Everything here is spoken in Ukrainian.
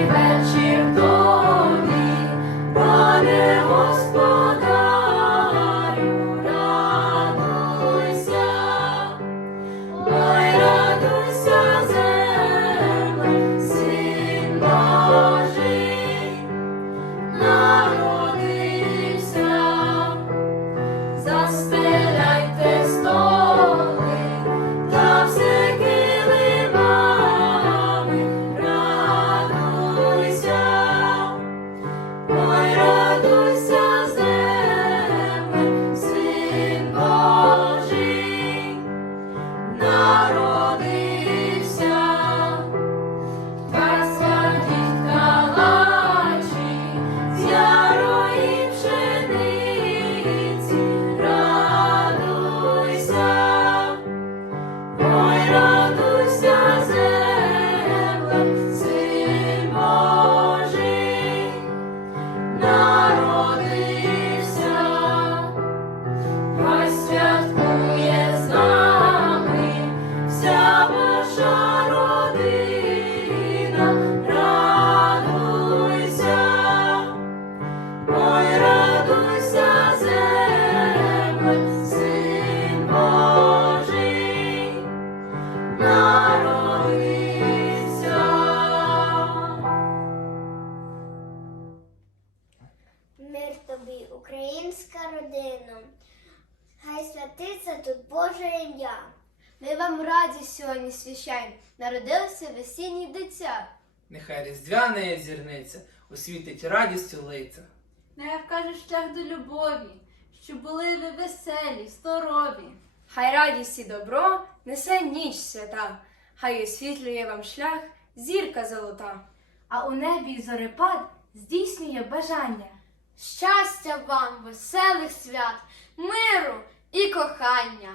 that you ім'я. Ми вам раді сьогодні свящаємо. Народилося весіннє дитя. Нехай різдвяна зірниця освітить радістю лиця. Нехай вкаже шлях до любові, щоб були ви веселі, здорові. Хай радість і добро несе ніч свята, хай освітлює вам шлях зірка золота. А у небі зорепад здійснює бажання. Щастя вам, веселих свят, миру і кохання.